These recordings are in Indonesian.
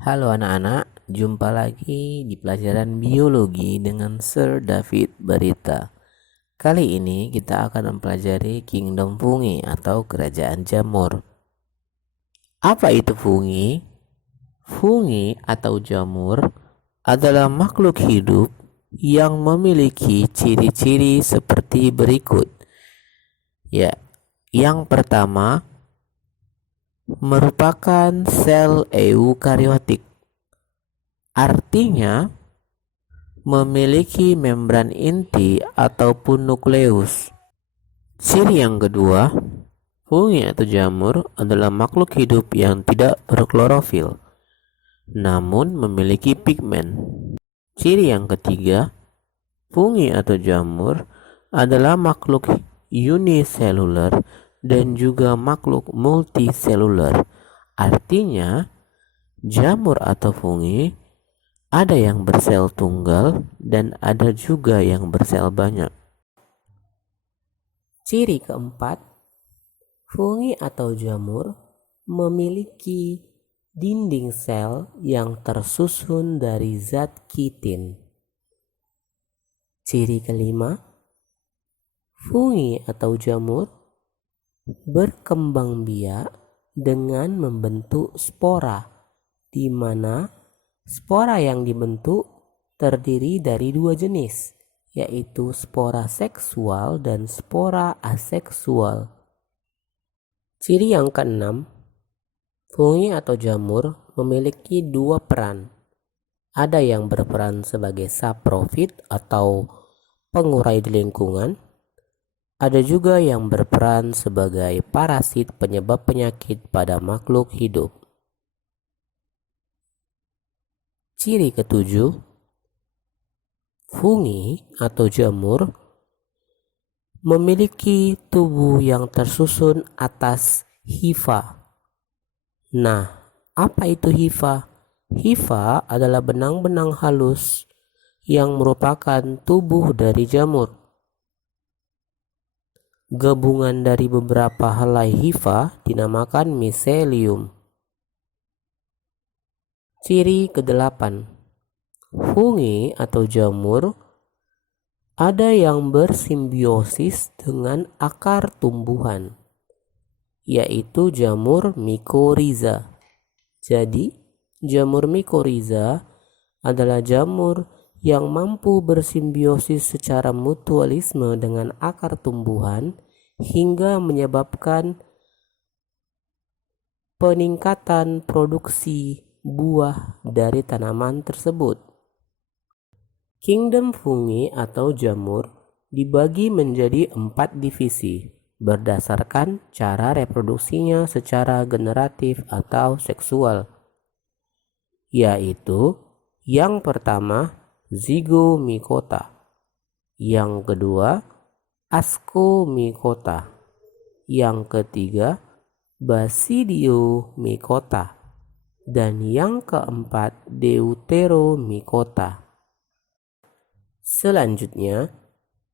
Halo anak-anak, jumpa lagi di pelajaran biologi dengan Sir David Barita. Kali ini kita akan mempelajari Kingdom Fungi atau kerajaan jamur. Apa itu fungi? Fungi atau jamur adalah makhluk hidup yang memiliki ciri-ciri seperti berikut. Ya, yang pertama merupakan sel eukariotik. Artinya memiliki membran inti ataupun nukleus. Ciri yang kedua, fungi atau jamur adalah makhluk hidup yang tidak berklorofil, namun memiliki pigmen. Ciri yang ketiga, fungi atau jamur adalah makhluk uniselular dan juga makhluk multiselular. Artinya, jamur atau fungi ada yang bersel tunggal dan ada juga yang bersel banyak. Ciri keempat, fungi atau jamur memiliki dinding sel yang tersusun dari zat kitin. Ciri kelima, fungi atau jamur berkembang biak dengan membentuk spora, di mana spora yang dibentuk terdiri dari dua jenis, yaitu spora seksual dan spora aseksual. Ciri yang keenam, fungi atau jamur memiliki dua peran. Ada yang berperan sebagai saprofit atau pengurai di lingkungan. Ada juga yang berperan sebagai parasit penyebab penyakit pada makhluk hidup. Ciri ketujuh, fungi atau jamur memiliki tubuh yang tersusun atas hifa. Nah, apa itu hifa? Hifa adalah benang-benang halus yang merupakan tubuh dari jamur. Gabungan dari beberapa helai hifa dinamakan miselium. Ciri kedelapan, fungi atau jamur ada yang bersimbiosis dengan akar tumbuhan, yaitu jamur mikoriza. Jadi, jamur mikoriza adalah jamur yang mampu bersimbiosis secara mutualisme dengan akar tumbuhan hingga menyebabkan peningkatan produksi buah dari tanaman tersebut. Kingdom fungi atau jamur dibagi menjadi 4 divisi berdasarkan cara reproduksinya secara generatif atau seksual, yaitu yang pertama zygomicota, yang kedua ascomycota, yang ketiga basidiomycota, dan yang keempat deuteromycota. Selanjutnya,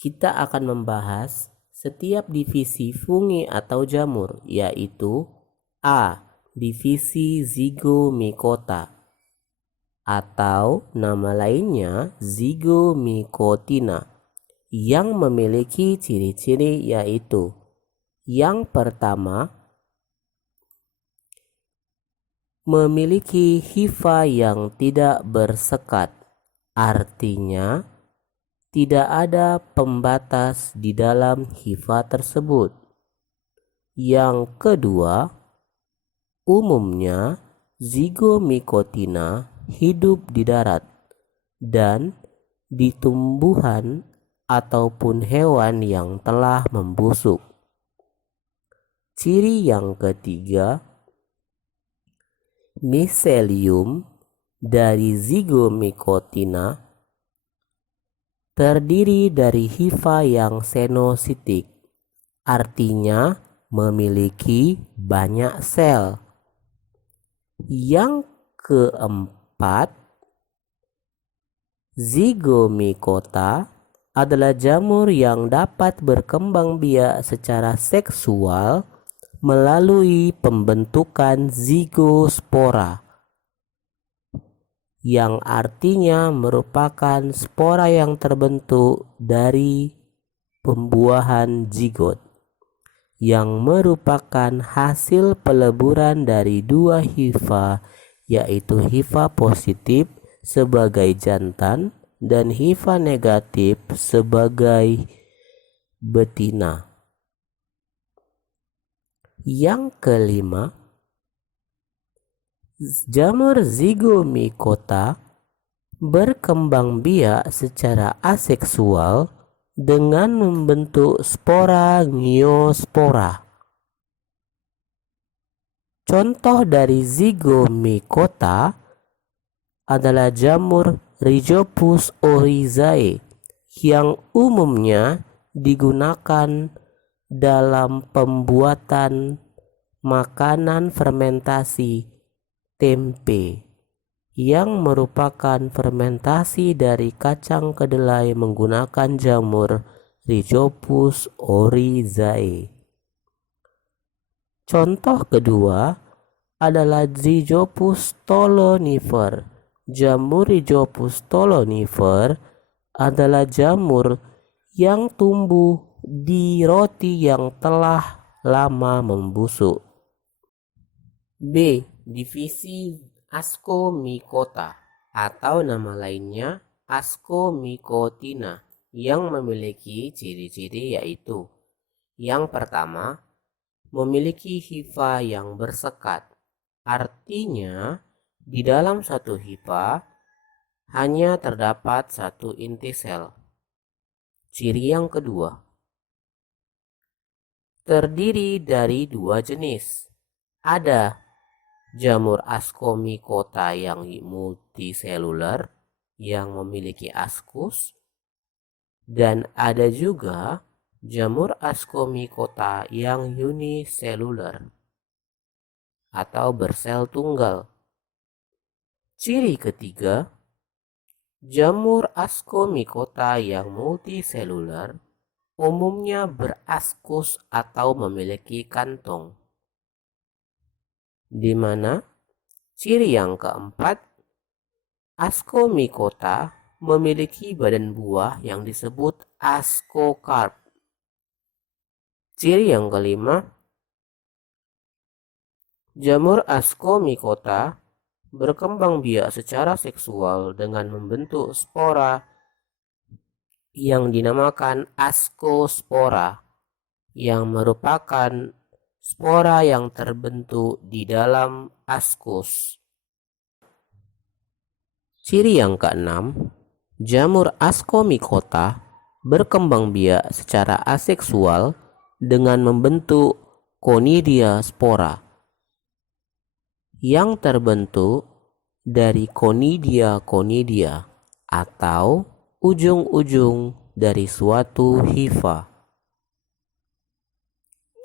kita akan membahas setiap divisi fungi atau jamur, yaitu A. Divisi zygomicota atau nama lainnya zygomicotina, yang memiliki ciri-ciri yaitu yang pertama, memiliki hifa yang tidak bersekat, artinya tidak ada pembatas di dalam hifa tersebut. Yang kedua, umumnya zygomicotina hidup di darat dan di tumbuhan ataupun hewan yang telah membusuk. Ciri yang ketiga, miselium dari zygomicotina terdiri dari hifa yang senositik, artinya memiliki banyak sel. Yang keempat, zygomicota adalah jamur yang dapat berkembang biak secara seksual melalui pembentukan zygospora. yang artinya merupakan spora yang terbentuk dari pembuahan zigot, yang merupakan hasil peleburan dari dua hifa, yaitu hifa positif sebagai jantan dan hifa negatif sebagai betina. Yang kelima, jamur zigomikota berkembang biak secara aseksual dengan membentuk spora ngiospora. Contoh dari zigomikota adalah jamur Rhizopus oryzae yang umumnya digunakan dalam pembuatan makanan fermentasi tempe, yang merupakan fermentasi dari kacang kedelai menggunakan jamur Rhizopus oryzae. Contoh kedua adalah Rhizopus stolonifer. Jamur Rhizopus stolonifer adalah jamur yang tumbuh di roti yang telah lama membusuk. B. Divisi Ascomycota atau nama lainnya Ascomycotina yang memiliki ciri-ciri yaitu: yang pertama, memiliki hifa yang bersekat. Artinya, di dalam satu hifa hanya terdapat satu inti sel. Ciri yang kedua, terdiri dari dua jenis. Ada jamur Ascomycota yang multiseluler yang memiliki askus, dan ada juga jamur Ascomycota yang uniseluler atau bersel tunggal. Ciri ketiga, jamur Ascomycota yang multiseluler umumnya beraskus atau memiliki kantong. Di mana ciri yang keempat, Ascomycota memiliki badan buah yang disebut ascocarp. Ciri yang kelima, jamur Ascomycota berkembang biak secara seksual dengan membentuk spora yang dinamakan ascospora, yang merupakan spora yang terbentuk di dalam askus. Ciri yang keenam, jamur Ascomycota berkembang biak secara aseksual dengan membentuk conidia spora yang terbentuk dari conidia atau ujung-ujung dari suatu hifa.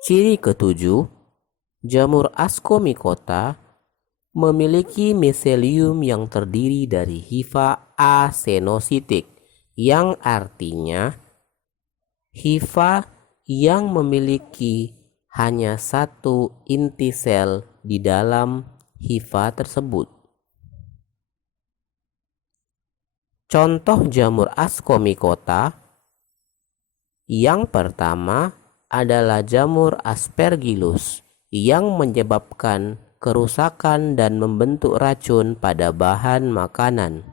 Ciri ketujuh, jamur Ascomycota memiliki miselium yang terdiri dari hifa asenositik, yang artinya hifa yang memiliki hanya satu inti sel di dalam hifa tersebut. Contoh jamur Ascomycota yang pertama adalah jamur Aspergillus yang menyebabkan kerusakan dan membentuk racun pada bahan makanan,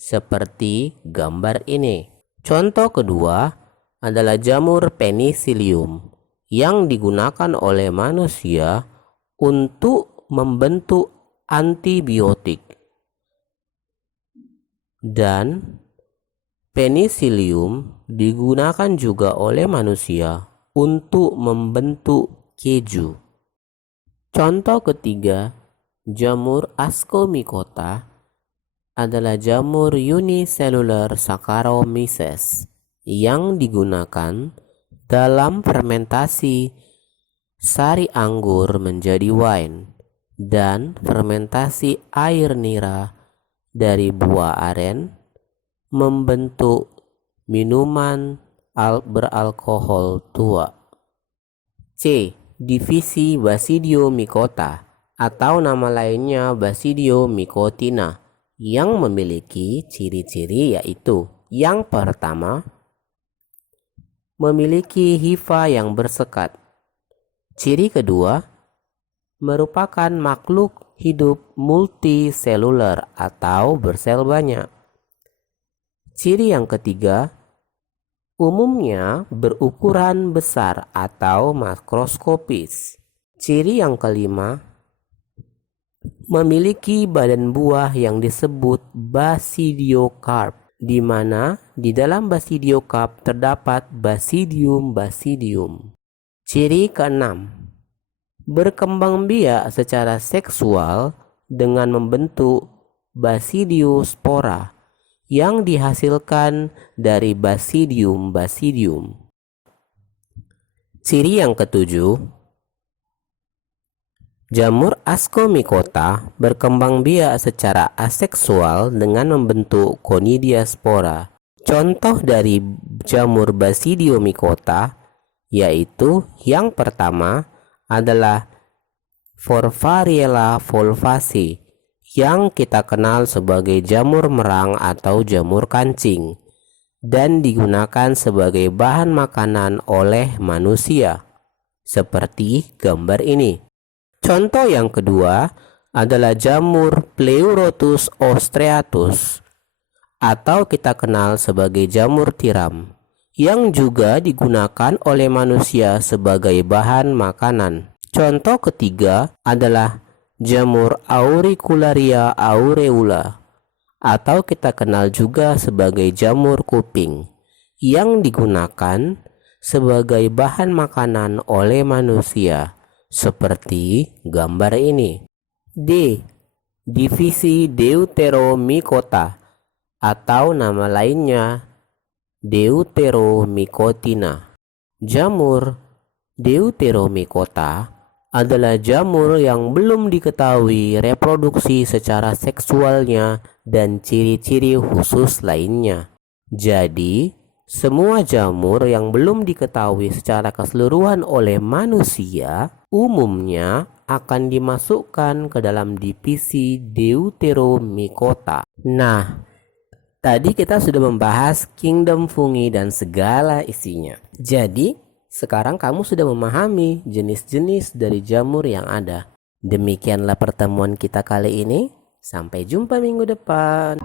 seperti gambar ini. Contoh kedua adalah jamur Penicillium yang digunakan oleh manusia untuk membentuk antibiotik, dan Penicillium digunakan juga oleh manusia untuk membentuk keju. Contoh ketiga, jamur Ascomycota adalah jamur unicellular Saccharomyces yang digunakan dalam fermentasi sari anggur menjadi wine dan fermentasi air nira dari buah aren membentuk minuman beralkohol tua. C. Divisi Basidiomycota atau nama lainnya Basidium mycotina, yang memiliki ciri-ciri yaitu yang pertama, memiliki hifa yang bersekat. Ciri kedua, merupakan makhluk hidup multiseluler atau bersel banyak. Ciri yang ketiga, umumnya berukuran besar atau makroskopis. Ciri yang kelima, memiliki badan buah yang disebut basidiokarp, di mana di dalam basidiokarp terdapat basidium. Ciri keenam, berkembang biak secara seksual dengan membentuk basidiospora yang dihasilkan dari basidium. Ciri yang ketujuh, jamur Ascomycota berkembang biak secara aseksual dengan membentuk conidiaspora. Contoh dari jamur Basidiomycota yaitu yang pertama adalah Forfariella volvaceae yang kita kenal sebagai jamur merang atau jamur kancing dan digunakan sebagai bahan makanan oleh manusia seperti gambar ini. Contoh yang kedua adalah jamur Pleurotus ostreatus atau kita kenal sebagai jamur tiram yang juga digunakan oleh manusia sebagai bahan makanan. Contoh ketiga adalah jamur Auricularia aureula atau kita kenal juga sebagai jamur kuping yang digunakan sebagai bahan makanan oleh manusia seperti gambar ini. D. Divisi Deuteromycota atau nama lainnya Deuteromycotina. Jamur Deuteromycota adalah jamur yang belum diketahui reproduksi secara seksualnya dan ciri-ciri khusus lainnya. Jadi, semua jamur yang belum diketahui secara keseluruhan oleh manusia umumnya akan dimasukkan ke dalam divisi Deuteromycota. Nah, tadi kita sudah membahas kingdom fungi dan segala isinya. Jadi, sekarang kamu sudah memahami jenis-jenis dari jamur yang ada. Demikianlah pertemuan kita kali ini. Sampai jumpa minggu depan.